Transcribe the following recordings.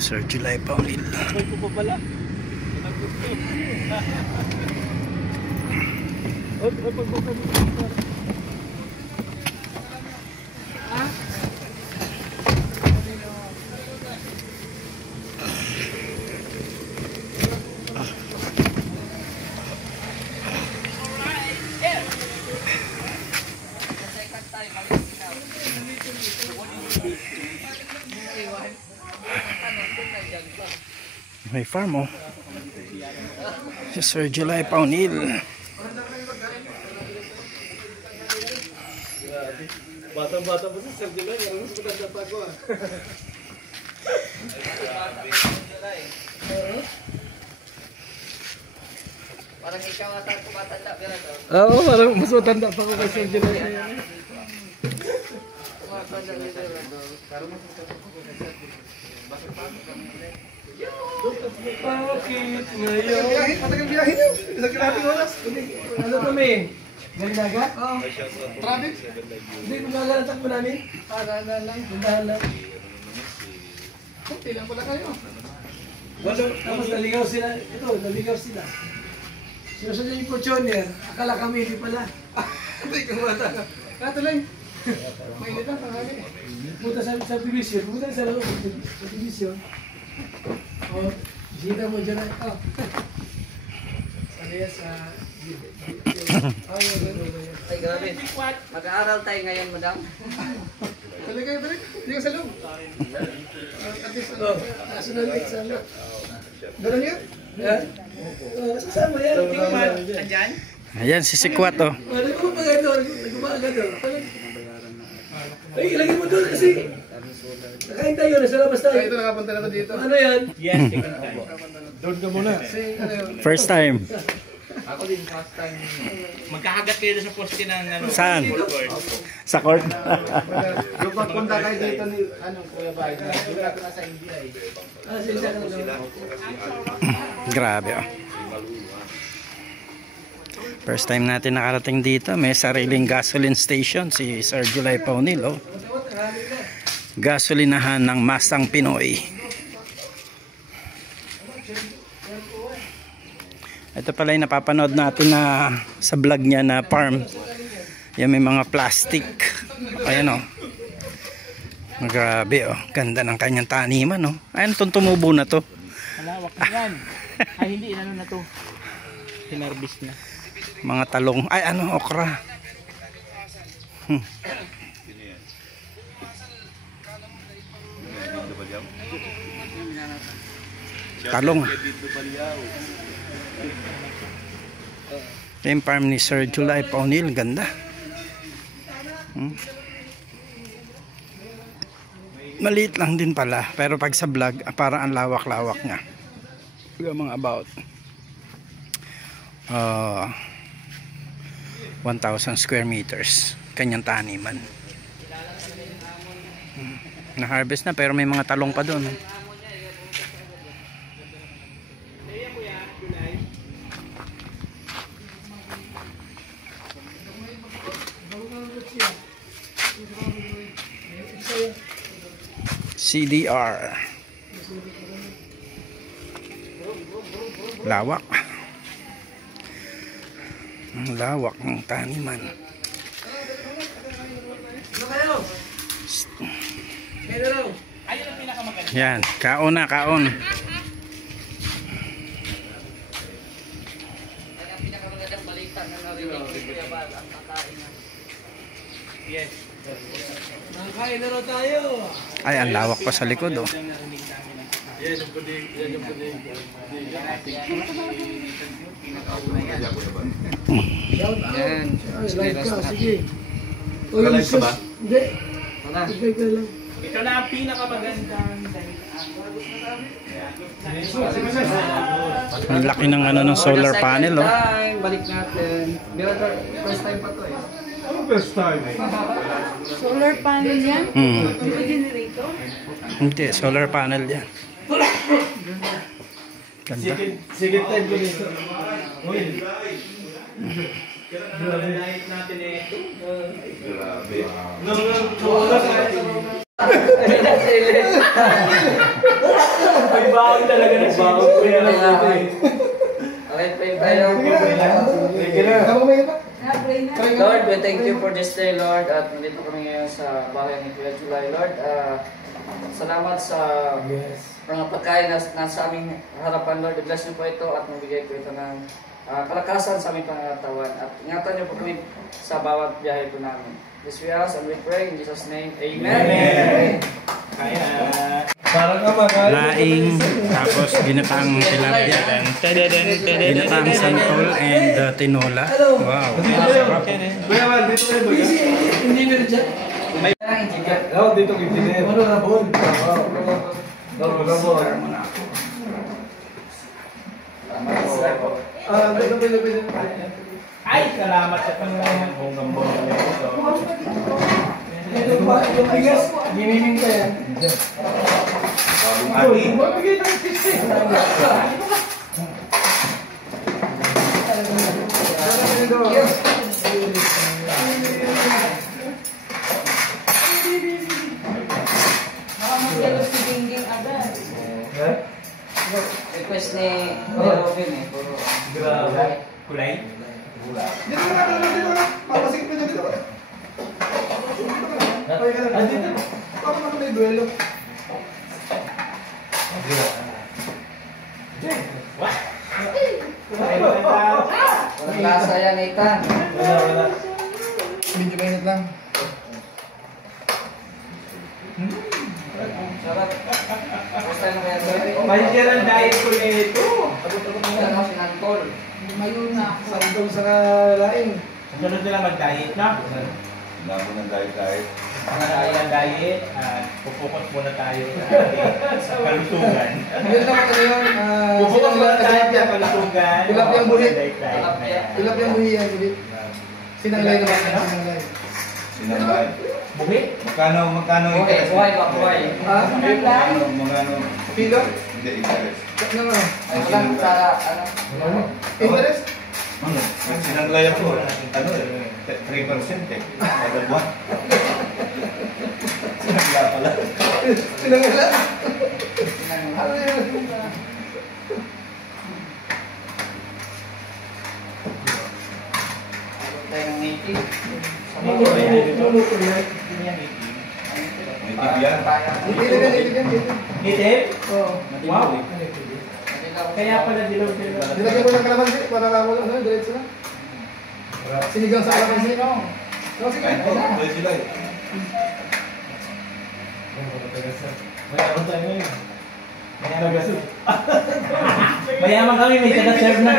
Sir July Paunil. May farm oh. Si Sir July Paunil. Bata-bata pa si Sir July, ang mas maganda pa ko ah. Parang ikaw ata ko matanda pero daw. Oo, parang mas matanda pa ko kay Sir July. Matanda ni pero daw. Karon mas bakit pa kami Bakit ngayon? Matagal biyahe nyo. Isang kalating oras. Ano kami? Gandaga? Oo. Traffic? Hindi, magagalantak mo namin. Para na lang, gandahan lang. Kunti lang pala kayo. Tapos naligaw sila. Ito, naligaw sila. Sinusunod yung Fortuner. Akala kami, hindi pala. Hindi ka mata. Katuloy. Mainit lang, pangali. Punta sa subdivision. Punta sa loob. Subdivision. Oh, sita mo dyan na. Oh. Sanaya sa... Ay, grabe. Mag-aaral tayo ngayon, madam. Balik kayo, balik. Hindi ka sa loob. At least, nasunod sa loob. Ganun yun? Yan? Sasama yan. Andyan? Ayan si Sikwat oh. Nagumagano. Nagumagano. Ay, ilagay mo doon kasi. Nakain tayo, nasa labas tayo. Ito, nakapunta na ito dito. Ano yan? Yes, doon ka muna. First time. Ako din, first time. Magkakagat kayo sa poste ng ano? Saan? Sa court? Yung pagpunta kayo dito ni, Kuya Bay, doon ako nasa India eh. Sila ka na. Grabe oh. First time natin nakarating dito. May sariling gasoline station si Sir July Paunil oh. Gasolinahan ng masang Pinoy. Ito pala yung napapanood natin na sa vlog niya na farm. Yan may mga plastic. Ayan oh. Grabe oh. Ganda ng kanyang taniman oh. Ayan itong tumubo na to. Malawak na yan. Ay hindi, ano na to. Hinarbis na. Mga talong. Ay ano, okra. Talong. Yung farm ni Sir July Paunil, ganda. Maliit lang din pala, pero pag sa vlog parang ang lawak-lawak niya. Mga about 1,000 square meters kanyang taniman. Na-harvest na pero may mga talong pa doon. CDR. Lawak. Ang lawak ng taniman. Yan, kaon na, kaon. Ang pinakamagandang balita na narinig ni Kuya Bal, ang kakain na. Yes. Nakakain na raw tayo. Ay, ang lawak pa sa likod oh. Yan yung puting. Yan yung puting. Yan. Live ka, sige. Live ka ba? Hindi. Wala. Live ka lang. Ito na ang pinakamagandang Ang laki ng ano ng solar panel oh. Balik natin. Pero first time pa to eh. First time. Solar panel yan? Di ba generator? Hindi, solar panel yan. Ganda. Second time ko dito. Diet natin eh. Grabe. May baon talaga ng baon ko yan. Okay, pray tayo. Lord, we thank you for this day, Lord. At nandito kami ngayon sa bahay ni Kuya July, Lord. Salamat sa mga pagkain na nasa aming harapan, Lord. I-bless niyo po ito at mabigay po ito ng kalakasan sa aming pangatawan. At ingatan niyo po kami sa bawat biyahe po namin. This we ask and we pray in Jesus' name. Amen. Amen. Kaya. Parang naman. Laing, tapos ginataang tilapia, ginataang santol, and tinola. Wow. Sarap. Kuya Juan, dito kayo ba? Hindi meron dyan. Oo, dito kayo engineer. Ano na bon? Pwede. Ay, salamat sa pagkain. Bonggang-bonggang nito. Yung bigas, giniling ka yan. Mabigay ng kiss. Request ni Robin eh. Puro Kulay? Dito ka. Papasik pa dito ka. Dito. Ako naman may duelo. walang lasa yan, Nathan. Wala. Medyo mainit lang. Sarap. Basta na kaya sir. Mahigyan ang diet ko na ito. Yan mo sinangkol. Lumayo na ako. Sandong sa laing. Sunod nila mag-diet na. Wala mo ng diet. Tayo ng diet at pupukot muna tayo sa kalusugan. Yun naman ito yun. Pupukot muna tayo sa kalusugan. Tilapia ang buhit. Tilapia. Buhi yan. Sinanglay naman. Sinanglay. Sinambay. Buhit? Magkano Okay, buhay ba? Buhay. Magkano? Kilo? Hindi, interest. Ano? Ay, walang sa ano. Interest? Ano? Sinanglay ako. 3% eh. Kada buwan. Sinangla pala. Sinangla? Ano yun? Tayo ng native. Luluto yan. May tibyan. Itim. Native? Oo. Wow. Kaya pala dilaw. Nilagyan mo ng kalamansi para wala diretso na. Sinigang sa kalamansi. Sige. Kain po, tuloy sila eh. Mayaman kami, may taga-serve na.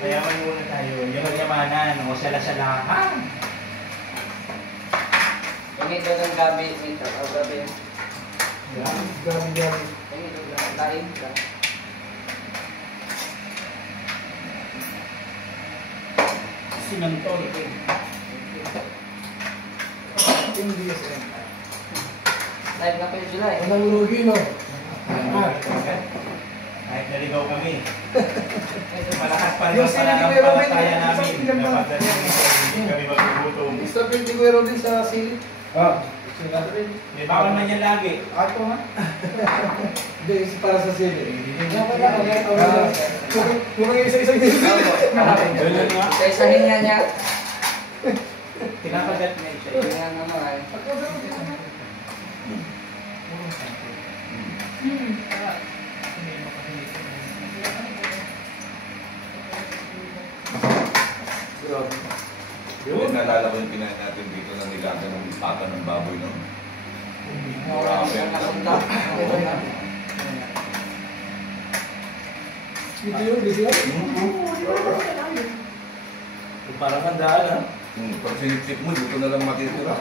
Mayaman muna tayo. Yaman-yamanan, o sala-salahan. Yung ito ng gabi. Gabi. Gabi. Yung ito ng kain. Sinantol. Live na kayo July. Walang lugi, no? Kahit naligaw kami. Malakas pa rin Yung ang sila ni Kuya Robin, pananampalataya namin. isang tingnan mo. Hindi kami magugutom. Extra pin ni Kuya Robin sa sili. May bawal man yan lagi. Ato nga. Hindi, para sa sili. Kung isa-isang sili. Sa hinga niya. Kinakagat niya siya. Hinga naman ay. Yung naalala ko yung kinain natin dito na nilaga ng pata ng baboy, no? Marami ang nasunta. Dito yun, dito yun. Parang handaan ha. Pag sinipsip mo, dito na lang matitira.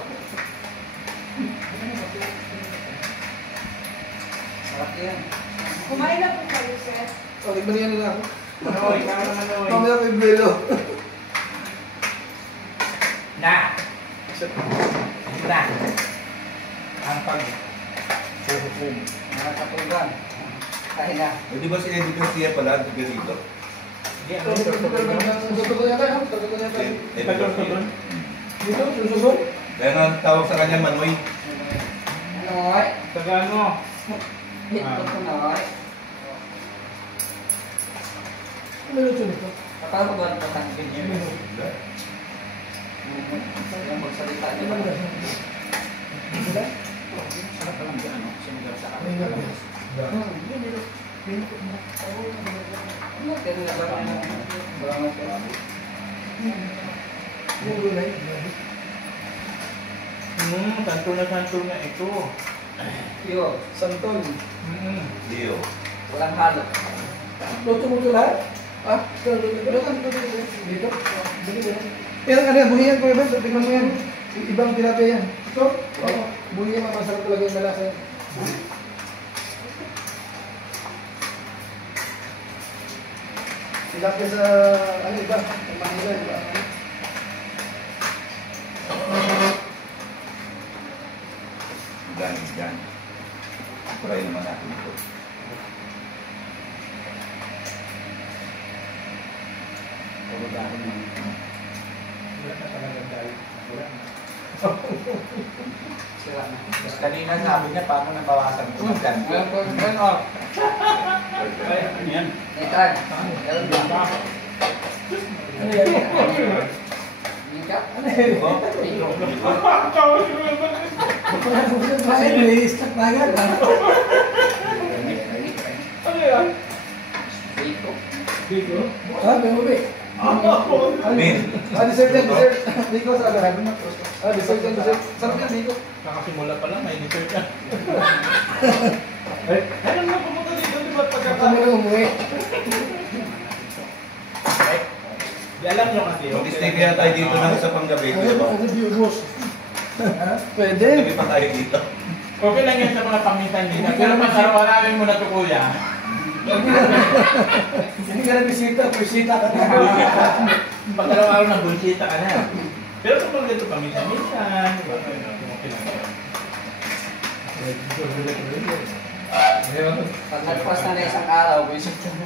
Sarap yan. Kumain na po kayo, sir. O, tignan nila ako. Manoy, kama naman manoy. Mamaya may belo. Na! Na! Ang pag huhukum. Mga katugan. Kain na. Eh, di ba si Eddie Garcia pala, taga dito? Dito, susubok. Kaya nga tawag sa kanya Manoy. Noy. Tagano. Hit ko ko Noy. Ano ito nito? Paano ba ito tangkin niya? Yung magsalita niya. Sarap lang dyan, ano? Sinigaw sa kami. Ano? Kaya ba Santol na ito. Yo, Santol. Leo. walang halo. Luto mo ito lahat? Ah? Dito? Yan, ano yan, buhiyan ko iba, tingnan mo yan. Ibang tilapia yan. Ito? Oo. Buhiyan, masarap talaga yung malasa yan. Tilapia sa, ano iba, sa Manila, iba. Gan. Try naman natin ito. Wala na talaga dahil. Wala na. Sira na. Kanina sabi niya, paano nabawasan ko ng ganito? Ano? Ay, ano yan? Ikan. Meron ba? Ano yan? Ikan? Ay, may stuck na agad. Ano yan? Biko. Biko? Ah, may ube. Min. Dessert yan, dessert. Biko sa agad. Dessert yan, dessert. Sarap yan, Biko. Kakasimula pa lang, may dessert yan. Alam na pumunta dito, di ba? Kami na umuwi. Di alam nyo kasi. Mag-stay kaya tayo dito ng isa pang gabi. Ano ba? Ano di ubos? Pwede. Gabi pa tayo dito. Okay lang yan sa mga paminsan dito. Pero pasaraw-arawin mo na ito, kuya. Hindi ka na bisita ka na. Pag araw-araw na bullshita ka na. Pero kung mga ganito paminsan-minsan, okay lang yan. Pag nagpas na isang araw, visit ka na.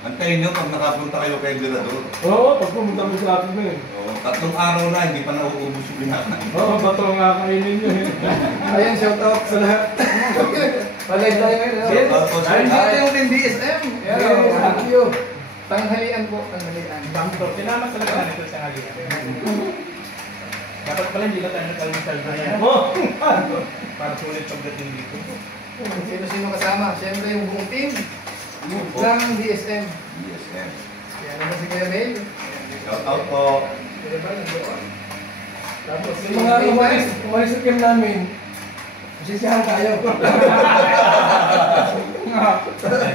Antayin nyo pag nakapunta kayo kay Virador. Oo, pag pumunta mo sa atin mo eh. 3 araw na, hindi pa nauubos yung binata. Oo, bato nga kainin nyo eh. Ayan, shout out sa lahat. Palay tayo ngayon. Shout out po sa Ay, lahat. yung team DSM. Yes, thank you. Tanghalian po, tanghalian. Bangto, sinama talaga na ito sa halian. Dapat pala hindi na tayo nagkalmasal na yan. Para sulit pagdating dito. Sino-sino kasama? Siyempre yung buong team. Ng DSM. DSM. Yan naman si Kuya Mel. Shout out po. Tapos yung mga umalis sa camp namin, masisiyahan tayo.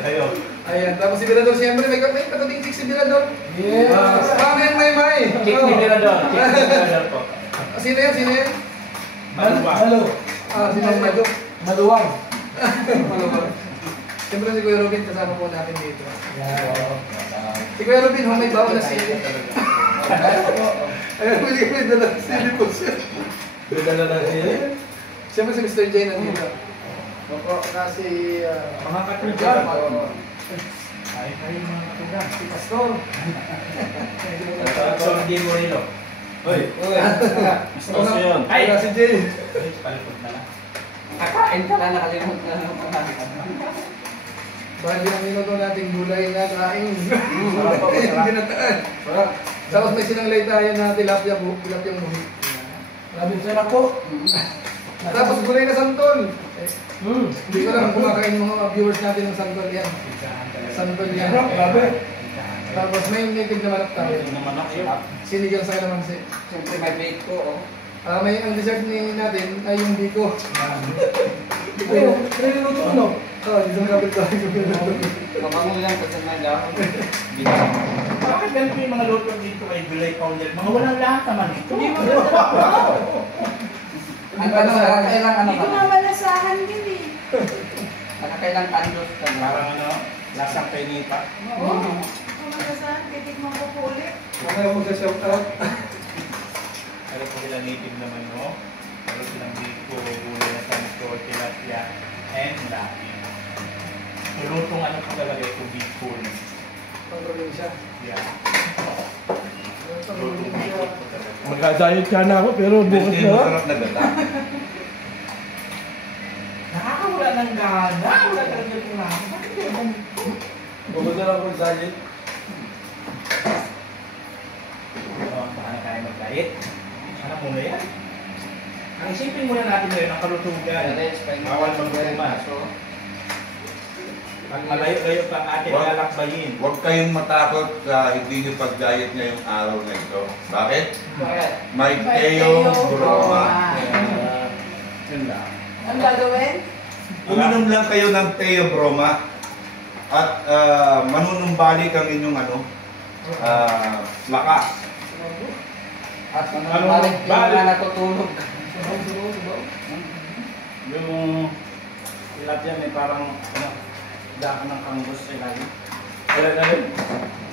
Kayo. Ayan, tapos si Virador siyempre, may katabing si Virador. Yes! Amen, may! Kick ni Mirador. Kick ni Mirador po. Sino yan? Sino yan? Maluwa. Sino yan? Maluwang. Maluwang. Siyempre si Kuya Robin kasama po natin dito. Si Kuya Robin, may bawal na sili. Ayun, may dala na sili po siya. May dala na sili? Siyempre si Mr. J nandito. Kasi, Mga katugan. Ay, kayo mga katugan. si Pastor. So, hindi mo rin. Hoy. Pastor yun. Ay, si Jay. Palipot na lang. Kakain ka na, nakalimutan na ng pangalan. Bali ang minuto nating gulay na kain. Sarap po, sarap. Ginataan. Tapos may sinanglay tayo na tilapia yung buhi. Maraming sarap po. Tapos gulay na santol. Hindi ko lang kumakain ng mga viewers natin ng santol yan. Santol yan. Grabe. Tapos may native na manok tayo. Sinigang sa kalamansi. Siyempre may biko, oh. May ang dessert natin ay yung biko. Ayun, niluluto no? Oo, dito na kapit tayo. Mabango lang pag may dahon. Bakit ganito yung mga luto dito kay Gulay Powder? Mga walang lahat naman ito. Hindi mo Ang ano, nakakailang ano Hindi ko ka? mamalasahan yun eh. Nakakailang kandos ka na. Parang ano, lasang penita. Oo. Mamalasahan, titikman ko po ulit. Mamaya mo sa shout out. Pero po sila native naman, no? Pero silang biko, gulay na santo, tilapia, and lapi. Lulutong ano po talaga ito, biko. Pang-probinsya. Yeah. Pang-probinsya. Magka-diet ka na ako pero bukas Hindi na. masarap na gata. Nakakawala ng gana. Wala talaga itong lasa. Bakit ganun? Bukas na lang ako diet. Baka na tayo mag-diet. Anak mo na yan. Ang isipin muna natin ngayon ang kalusugan. Bawal magduma. Pag malayo-layo pa ang ating Wag- lalakbayin. Huwag kayong matakot sa hindi nyo pag-diet ngayong araw na ito. Bakit? May Teo Broma. Yun lang. Ang gagawin? Uminom lang kayo ng Teo Broma at manunumbalik ang inyong lakas. At Ano, balik yung balik. mga natutulog. Yung tilapia may parang dako ng kanggos sa ilalim. Wala na rin.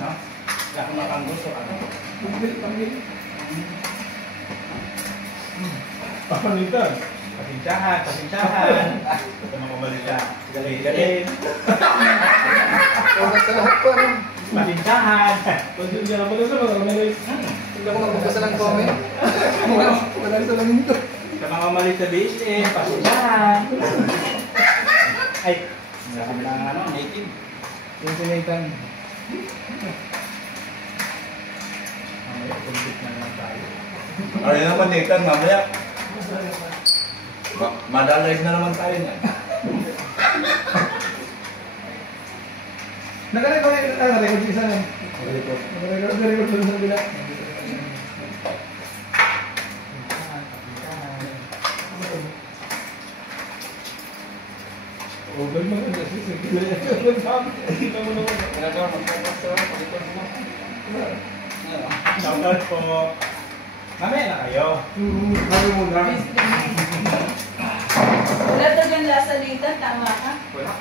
No? Dako ng kanggos o ano? Papanitan. Pasensyahan, pasensyahan. Ito mga umalita. Galing-galing. Oras sa lahat po, ano? Pasensyahan. Pasensya na pala sa mga ulit. Hindi ako magbasa ng comment. Wala sa lang ito. Sa mga umalit sa BSM, pasensyahan. Ay, Sabi ng native. Yung sinitan. mamaya, kumpit na naman tayo. Ayun naman, Nathan, mamaya. Madalive na naman tayo niyan. Naka-record yung isa na. Naka-record doon sa bila. Oh, ganun na kasi. Sige. Kita mo naman. Shoutout po. Mamaya na kayo. Sabi mo na. Wala talagang lasa dito, tama ka? Wala.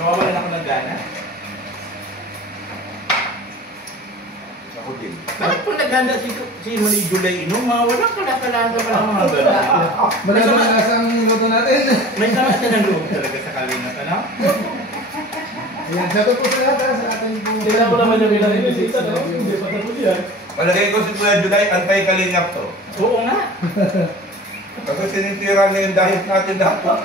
Nawawalan ako ng gana. Ako din. Bakit po naghanda si Mali July Inom? Walang kalasa-lasa pa lang mga gana. Wala na lasang luto natin. May sama na ng loob talaga sa kalingat, ano? Ayan, shoutout po sa lahat ha, sa ating po. Tingnan ko naman yung ilang inisita. Hindi pa tapos yan. Palagay ko si Kuya July, antay-kalingap to. Oo nga. Kasi sinitira niya yung diet natin dapat.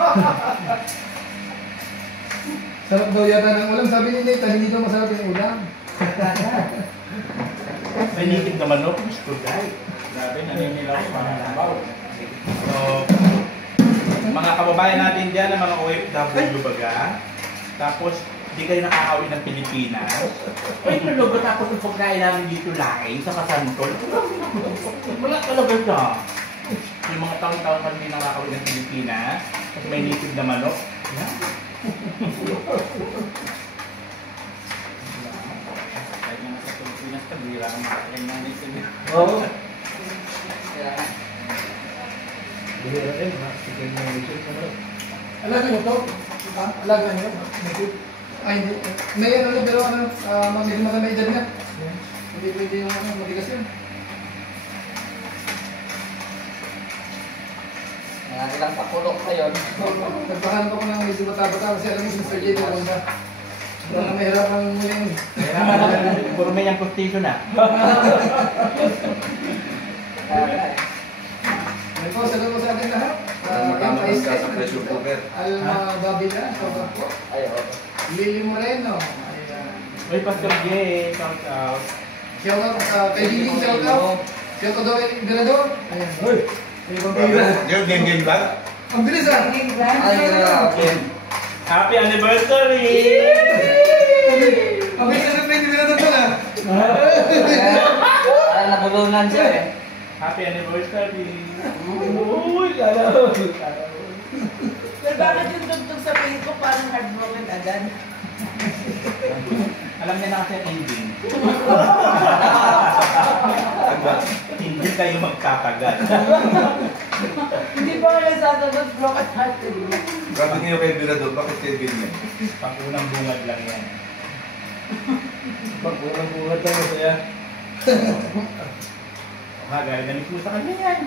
Sarap daw yata ng ulam. Sabi ni Nathan, hindi daw masarap yung ulam. May nikid naman no, gusto guys. Grabe, naninilaw sa mga labaw. So, mga kababayan natin dyan, ang mga OFW baga, tapos di kayo nakakawin ng Pilipinas. Ay, nalogo tapos yung pagkain namin dito laing sa Kasantol. Wala talaga siya. Yung mga taong-taong kami hindi nakakawin ng Pilipinas, kasi may native na manok. Yan. Kahit nga sa Pilipinas ka, bihira ka makakain ng native. Oo. Alaga niyo to? Ha? Alaga niyo? Ay, hindi. May ano, pero ano, medyo maganda edad nga. Hindi pwede yung matigas yun. Mga ilang pakulok na yun. Nagpahanap ako ng medyo bata-bata kasi alam mo si Mr. J na wala. Wala na mahirap ang muling. Puro may yung postisyon na. May po, sagot po sa ating lahat. Tama ka sa pressure cooker. Alma Babila, sobrang po. Ay, oo. Lily Moreno. Ayan. May Pastor J, shout out. Shout out, kay Lily, shout out. Shout out daw kay Ganador. Ayan. Hoy. May pampira. Yung game ba? Ang bilis ah. Ay, grabe. Happy anniversary! Ang bilis na friend, hindi na ito na. Parang nabulunan siya eh. Happy anniversary! Uy, kala. Pero bakit yung tugtog sa Facebook parang heartbroken agad? Alam niya na kasi ang ending. Hindi kayo magkakagat. Hindi pa nga nasasagot, broken hearted. Grabe kayo kay Birador, bakit kayo ganyan? Pag-unang bungad lang yan. Pag-ulang-ulang tayo masaya. O nga, galing na mismo sa kanya yan.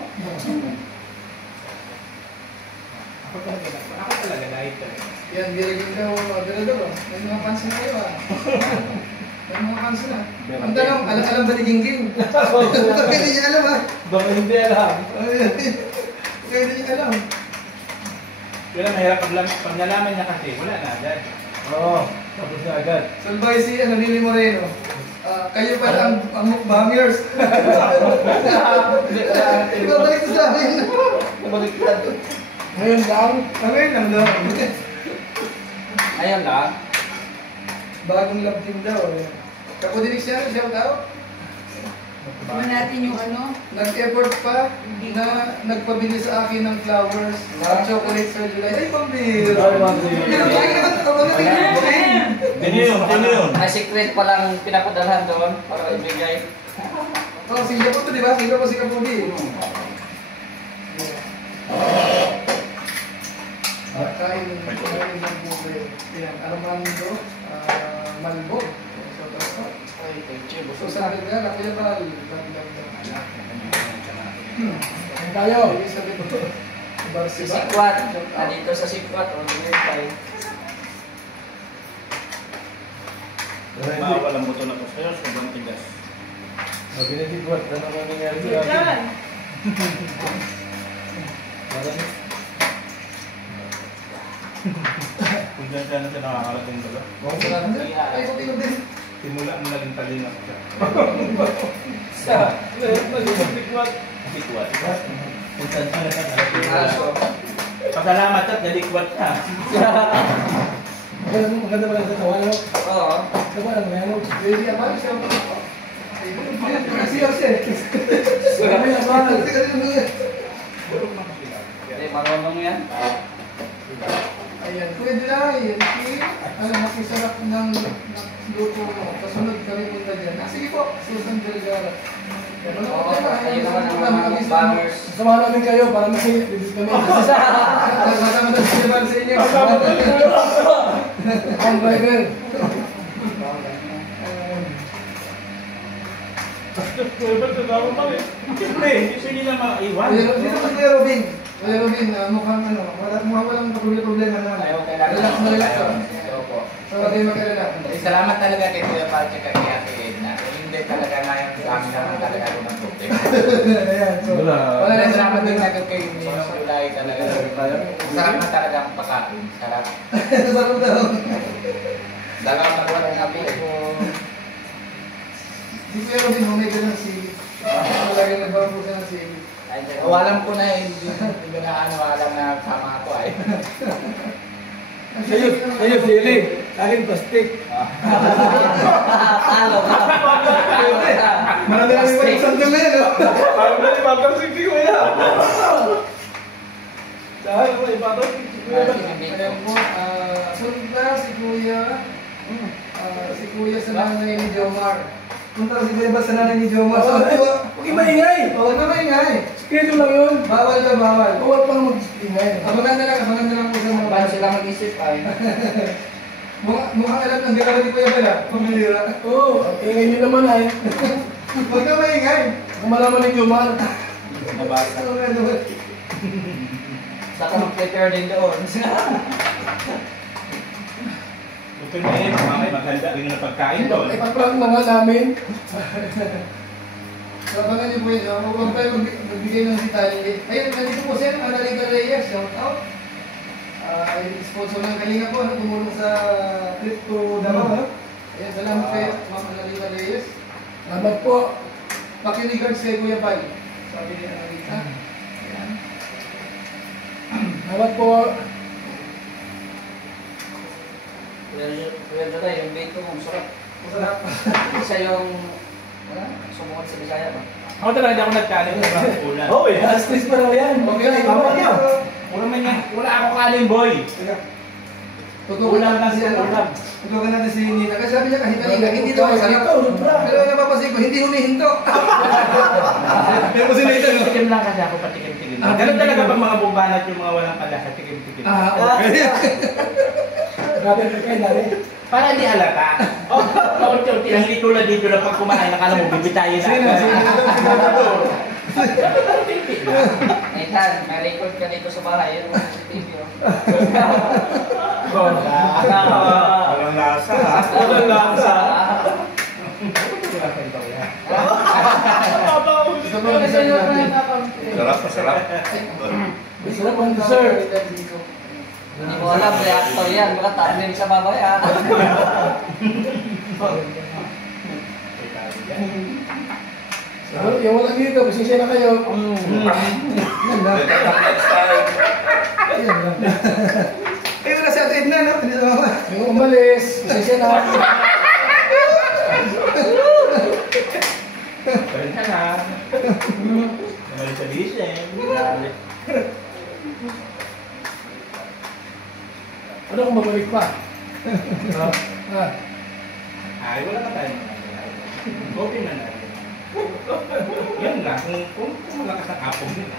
Ako talaga, dahil talaga. Yan, girigin daw, Berador. May mga fans na kayo ah. May mga fans na. Ang tanong, alam ba ni Gingging? Bakit hindi niya alam ah? Baka hindi alam. Bakit hindi niya alam? Pero mahirap pag nalaman niya kasi, wala na agad. Oo, tapos na agad. Salbay si Nili Moreno. Kayo pala ang mukbangers. Ibabalik ko sa amin. Baliktad. Ngayon lang? Ngayon lang daw. Ayan lang. Bagong love team daw. Kapodinig siya, shout out. Tignan natin yung ano. Nag-effort pa na nagpabili sa akin ng flowers at chocolate sa July. Ay, pambira! Sino yun? Sino yun? May secret palang pinapadalhan doon para ibigay. Oh, Singapore to, di ba? Singapore si Kapudi. Kain ng buhay. Yan, Armando Malbog. So, sa akin nga, Kuya Bal. Tayo. Sabi ko, Si Sikwat. Dito sa Sikwat. O, tayo. Mawalang buto na ko sa'yo, sobrang tigas. Sabi na si Buat, ano ka nangyari sa akin? Yan. Kung dyan siya na siya nakakarating dala. ay, ko tingin din. Simula mo naging talina ko siya. Nagsikwat. Sikwat. Kung saan siya nakakarating. Pasalamat at nalikwat ka. Maganda pala sa tawa, no? Oo. Diba, ano yan, no? Pwede naman siya. Kasi kasi. Marami na ba? Hindi, marunong yan. Ayan, pwede na. Yan, nakisarap ng luto mo. Kasunod kami punta dyan. Sige po, Susan Vergara. Oo, kayo naman ang mga bangers. Samahan namin kayo para makikibis kami. Masama na si Val sa inyo. Hamburger. Hindi, hindi nila maiwan. Dito po Kuya Robin. Kuya Robin, mukhang walang problema naman. Relax na relax. So, wag kayo mag-alala. Salamat talaga kay Kuya Pal at kay Ate Edna. Hindi talaga ngayon kami naman talaga ako ng problema. Ayan, so, Wala. wala na Salamat din salamat agad kay Ninong Julay talaga. Sarap na talaga ang pagkain. Sarap. Sarap daw. Dalawang nakuha ng api ko. Di Kuya Robin, humay ka ng sili. Talagang nagbago ka ng sili. Alam ko na hindi ko na alam na tama ako ay. Sa'yo, sili. Sa akin, plastic. Talo ka. Marami namin pa yung sandal na yan, no? Parang na ipapasig si Kuya. Dahil mo ipapasig si Kuya. Ayan po, punta si Kuya. Si Kuya sa nanay ni Jomar. Punta si Kuya ba sa nanay ni Jomar? Huwag kayo maingay. Oo, na maingay. Schedule lang yun. Bawal na bawal. Huwag pang mag-ingay. Abangan na lang po sa mga Paano sila mag-isip ay? Mukhang alam ng gagawin ni Kuya Bala. Pumilira. Oo, ingay nyo naman ay. Huwag ka maingay. Kung malaman ni Jomar. Nabasa. Ano nga naman? Saka mag-prepare din doon. Okay na yun, mamay maganda rin na pagkain doon. Ipaprank na nga namin. So, abangan niyo po yun. Huwag tayo magbigay ng detalye. Ayun, nandito po siya, Manaliga Reyes. Shout out. Sponsor ng Kalinga po, tumulong sa trip to Davao. No? Ayan, salamat kayo, Ma'am Manaliga Reyes. Salamat po. Pakinigards kay Kuya Pai. Sabi ni Anita. Ayan. Salamat po. Kuya Jola, yung bait ko, masarap. Masarap. Isa yung sumuot sa Bisaya ba? Ako talaga hindi ako nagkanin ng mga ulan. Oo eh, alas 3 pa raw yan. Okay, Tama niya. Wala ako kanin, boy. Tutukan natin si ano. Tutukan natin si Nina. Kasi sabi niya kahit kanina, hindi daw masarap. Ikaw, sobra. Pero napapansin ko, hindi humihinto. Pero kasi na ito, no? Tikim lang kasi ako patikim-tikim. Ganun talaga pag mga bubanat yung mga walang kalasa, tikim-tikim. Okay. Grabe ka kayo, Dari. Para hindi halata. Unti-unti lang, hindi tulad dito na pag kumain, nakala mo bibitayin na. Sino? Eh, Nathan, may record ka dito sa bahay. Yan mo sa TV. Walang lasa ha. Walang lasa. Sarap, masarap. Sarap ang dessert. Hindi mo alam, reactor yan. Baka thumbnail sa babaya. Yung wala dito, pasensya na kayo. Next time. Kayo na sa atin na, no? Yung umalis, pasensya na. Balik ka na. Balik sa dishen. Ano kung babalik pa? Ay, wala ka tayo. Okay na natin. Yan lang, kung malakas ang apong yun.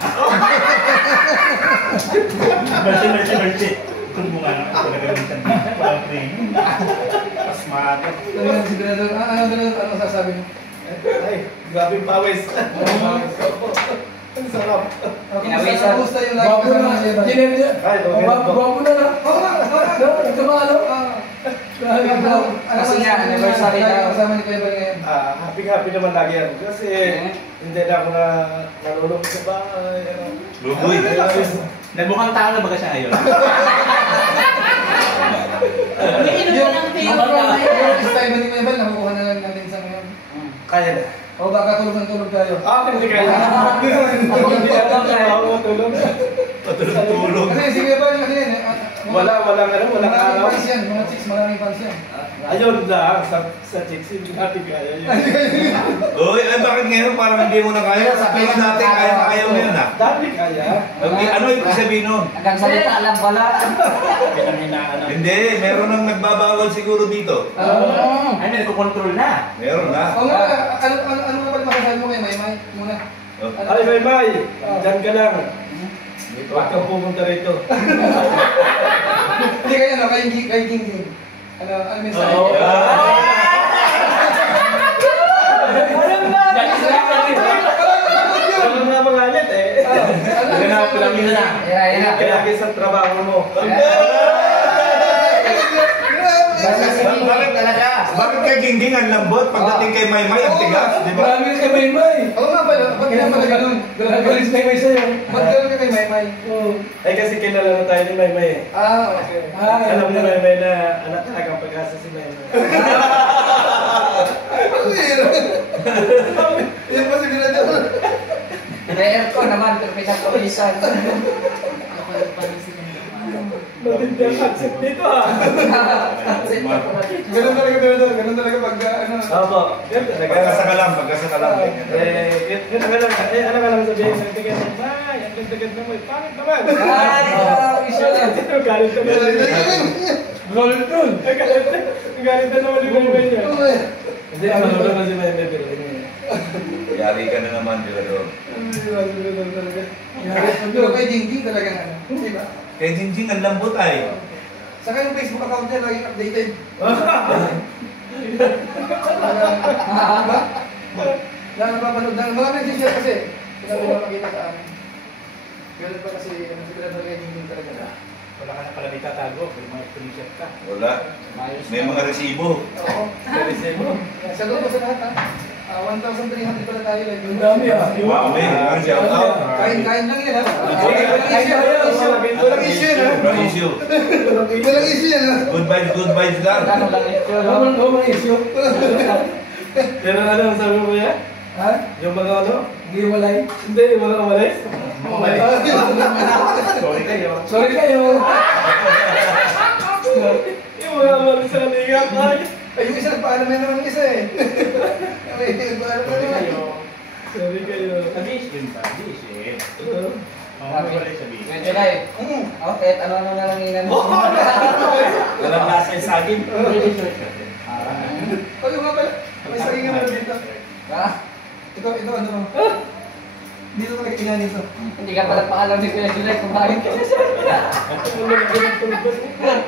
Mercy. Kung bunga na ako nagawin sa bisa, walang training. Pasmado. Ano sigurado? Ano sasabi mo? Ay, grabe yung pawis. Ang sarap. Pinawisan. Kamusta yung lagi kasama niya? Ginel niya? Ay, okay. Bago na na. Oo nga. Nagkamalo. Kasi nga, anniversary na. Kasama ni Kuya Bal ngayon. Happy naman lagi yan. Kasi hindi na ako na nalulong sa bahay. Lugoy. Nagmukhang tao na baga siya ngayon. Umiinom ka ng tiyo. Next time ni Kuya Bal, nakukuha na lang natin sa ngayon. Kaya na. O baka tulog tayo. Hindi kaya. Ako tulog. Patulog-tulog. Kasi si Kuya Bal, ano yan? Walang araw. Maraming fans yan. Mga chicks, maraming fans yan. Ayun lang, sa chicks, hindi natin kaya yun. Uy, ay bakit ngayon parang hindi mo na kaya? Sabihin natin kaya mo yan ha. Dati kaya. Okay, ano yung sabihin nun? Hanggang salita lang pala. Pinanghinaan. Hindi, meron nang nagbabawal siguro dito. Ay, may nagkocontrol na. Meron na. O nga, ano nga pala makasabi mo kay Maymay? Muna. Ay, May, dyan ka lang. Huwag kang pumunta rito. Hindi kayo, kay King. Ano mensahe? Oo. Ano nga mga alit eh. Hindi na pinagin na. Yan. Kaya sa trabaho mo. Bakit kay Gingging ang lambot? Pagdating kay Maymay ang tigas, di ba? Marami kay Maymay. Oo nga pala, ba't kaya pala ganun? Galis Maymay sa'yo. Ba't ganun ka kay Maymay? Ay kasi kilala na tayo ni Maymay eh. Okay. Alam ni Maymay na anak talagang pag-asa si Maymay. Yan pa sigurado. May aircon naman, pero pinagpawisan. Matindi ang concept dito ah. Ganun talaga pag ano. Opo. Yan talaga. Pagkasaka lang. Yun ang alam. Ano ka lang sabihin? Nagtigan mo, ay, ang ganda-ganda mo. Pangit naman. Ay, isa lang. Galit ka naman. Galit na naman yung Maymay niya. Hindi, ano na si Maymay pero Yari ka na naman, Dilador. Pero kay King talaga ano. Di ba? Kay Gingging ang lambot ay. Saka yung Facebook account niya laging updated. Na napapanood na. Mga nag-share kasi. Sinabi na makita sa amin. Ganun pa kasi sigurado kay King talaga. Wala ka na pala itatago. May mga screenshot ka. Wala. May mga resibo. Oo. Sagot mo sa lahat ha. 1,300 pala tayo lang. Ang dami ah. Wow, may mga shout out. Kain lang yan ha. Walang issue na. No issue. Walang issue yan ha. Good vibes lang. Ano lang ito? Walang issue. Pero ano ang sabi mo ya? Ha? Yung mga ano? Hindi walay. Hindi, yung mga umalis. Sorry kayo. Sorry kayo. Yung mga umalis sa liga. Ay, yung isa nagpaalam na naman yung isa eh. Ay, nagpaalam na naman. Sorry kayo. Sabihin yun pa. Sabihin. Mamamawalay sabihin. Medyo na eh. Okay, ano na lang inan mo. Walang lasa yung saging. O, yung nga pala. May saringan na dito. Ha? Ito, ano. Dito talaga kinanin to. Hindi ka pala paalam ni Kuya July kumain ka na siya.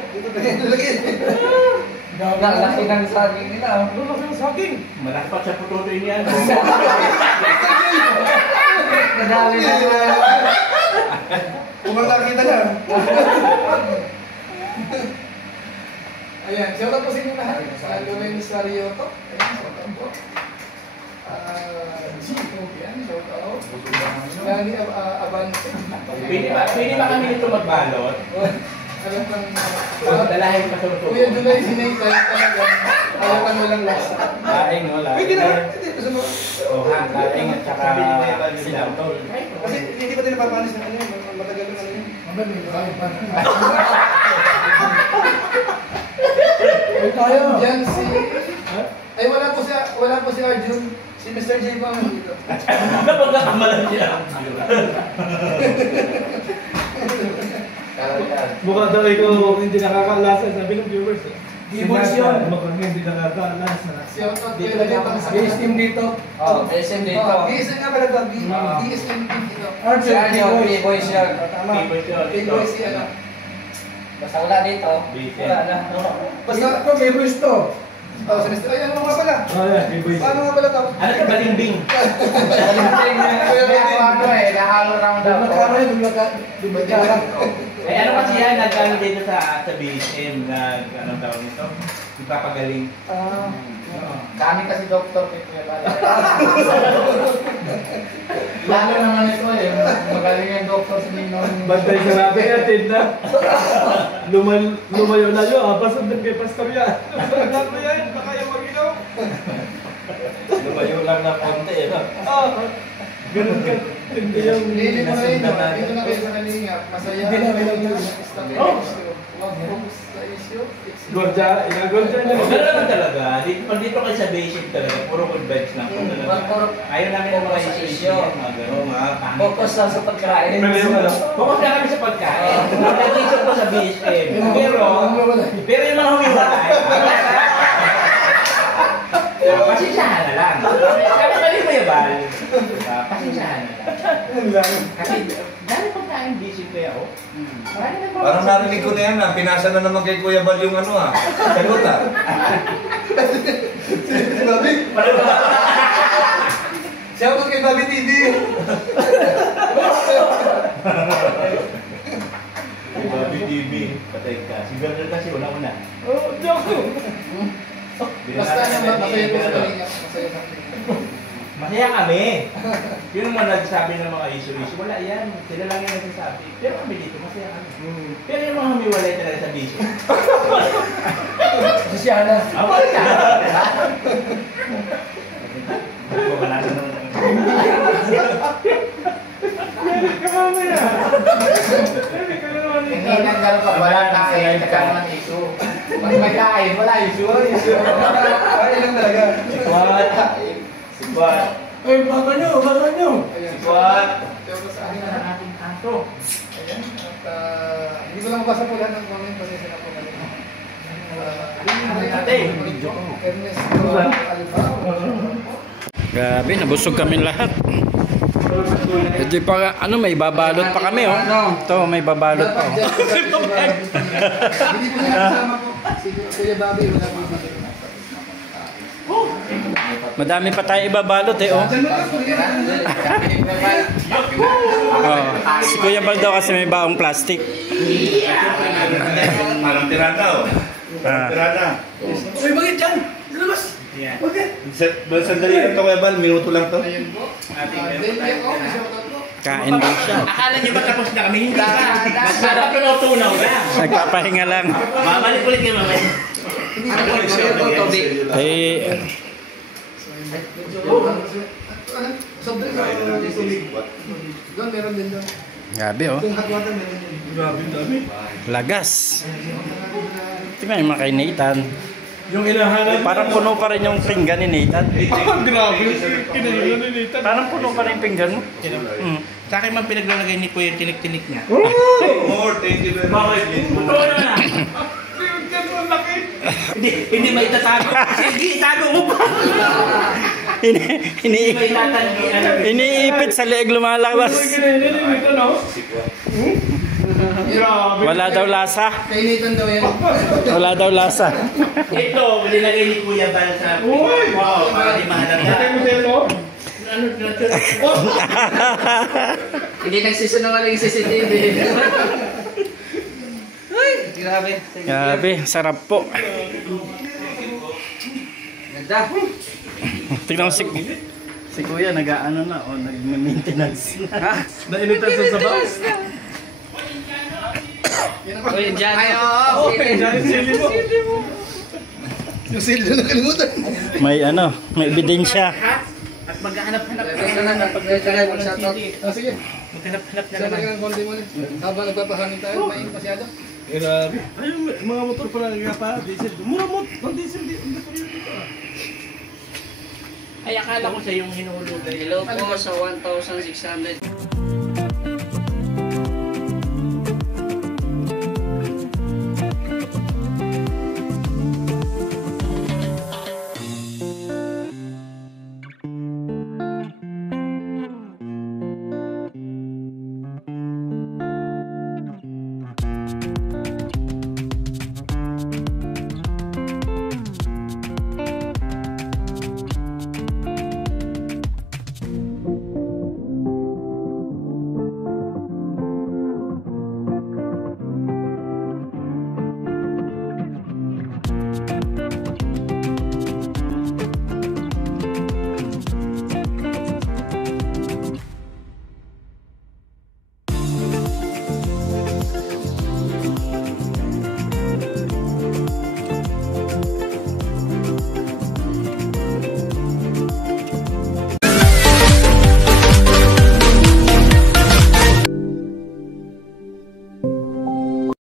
Dito talaga lagyan. Laki ng saging nila. Laki ng saging. Malaki pa siya pututoy niya. Nadami na. Kung nakita niya. Ayan, shout out po sa inyo lahat. Sa Lorenz Sarioto. Ayan, shout out po. G. Yan, shout out. Lani Abante. Pwede ba kami nito magbalot? Alam kang... Dalahin pa sa Kuya July, sinaytay talaga. Alam kang walang lasa. Laing, wala. Pwede na. Hindi, gusto mo. Laing at saka sinantol. Kasi hindi pa din napapanis ng ano yun. Matagal ng ano yun. Ay, tayo. Diyan si... Ay, wala po si Arjun. Si Mr. J pa ang dito. Napagkakamalan niya. Mukha daw ikaw hindi nakakaalasa, sabi ng viewers. Viewers yun. Mukhang hindi nakakaalasa. Shout out kayo lagi pang sa BSM dito. Oh, BSM dito. BSM nga pala ito. BSM dito. Si Arjo, B-boys yun. Tama. B-boys yan. Basta wala dito. Wala na. Basta ito, B-boys to. Oh, semester. Ay, ano nga pala? Oh, yeah, viewers. Paano nga pala ito? Ano ka balimbing? Nahalo round up. Dumagkara. Eh ano kasi yan, nag-ano dito sa BSM, anong tawag nito? Ipapagaling. Kami kasi doktor kay Kuya Bala. Lalo naman ito eh. Magaling yung doktor sa Ninong. Bantay sa natin natin na. Lumayo na yun. Pasod ng kay Pastor yan. Pasod na yan. Baka yung mag-ilaw. Lumayo lang na konti, eh. Ganun ka. Hindi yung... Hindi mo na yun. Dito na kayo sa kalinga. Masaya. Hindi na kayo Huwag focus sa issue. Gorja. Gorja na. Pero naman talaga, pag dito kayo sa basic talaga, puro good vibes lang. Ayaw namin ng mga issue. Focus lang sa pagkain. Focus lang kami sa pagkain. Nag-issue ko sa BSM. Pero yung mga humiwalay, pasensyahan na lang. Kami mali mo yung bal. Pasensyahan na lang. Kasi, dami pagkain busy kuya, oh. Parang narinig ko na yan, pinasa na naman kay Kuya Bal yung ano sagot Si Bobby. Shout out kay Bobby TV. Bobby TV, patay ka. Si Bernard kasi una-una. Oh, joke. Basta naman, masaya ko sa kalinga. Masaya na. Masaya kami. Yun naman nagsabi ng mga issue-issue. Wala yan. Sila lang yung nagsasabi. Pero kami dito, masaya kami. Pero yung mga humiwalay talaga sa bisyo. Siyana. Ako siya. Ako ka natin naman. Hindi nang gano'n ka wala kain, nagkaroon ng issue. Pag may kain, wala issue. Ay, lang talaga. Sikwat. Ay, baka nyo. Sikwat. Shout out sa akin Ano na. na natin kanto? Ayan. At hindi ko lang mabasa po lahat ng comment kasi sila po natin. Ernesto Albao. Grabe, nabusog kami lahat. Ito pa, ano, may babalot pa kami, oh. Ito, may babalot pa, oh. Hindi po niya kasama po. Si Kuya Bobby, wala po dito. Madami pa tayo ibabalot, eh, oh. Diyan mo lang po yan. Oh. Si Kuya Bal daw kasi may baong plastic. Parang tirada Parang tirada. Uy, bakit dyan? Lumabas! Bakit? Sandali lang ito Kuya Bal, minuto lang to. Ayun po. Dahil ako, shout out po. Kain daw siya. Akala niyo ba tapos na kami? Hindi pa. Masarap na tunaw lang. Nagpapahinga lang. Mamalik ulit kayo mamaya. Eh, Sobrang doon, meron din doon. grabe, oh. Kung hot water, meron din. Lagas. Ito nga yung mga kay Nathan. Yung ilahanan. Parang puno pa rin yung pinggan ni Nathan. Grabe. Kinahilan ni Nathan. Parang puno pa rin yung pinggan mo. Sa akin man pinaglalagay ni Kuya yung tinik-tinik niya. More, thank you very much. Totoo na. Hindi may itatago. Hindi itago mo pa. Hindi may itatanggihan. Iniipit sa leeg lumalabas. Wala daw lasa. Kay Nathan daw yan. Wala daw lasa. Ito, nilagay ni Kuya Bal sa... Wow, para di mahalata. Ano, Hindi nagsisinungaling CCTV. Ay, grabe. Thank you. Grabe, sarap po. Ganda. Tignan mo si Kuya, nag-ano na o nag-maintenance na. Ha? Nainitan sa sabaw. Uy, dyan. Yung sili na nakalimutan. May ano, may ebidensya. At maghanap-hanap Basta na, napag-shoutout. Mag-shoutout. Sige. Maghanap-hanap na Sana naman. ka ng konti mo na. Habang nagpapahangin tayo, mainit masyado. Grabe. Ayun, mga motor pala nga pa, diesel. Mura mo, ng diesel dito. Ay, akala ko siya yung hinulog. Hello po sa 1,600.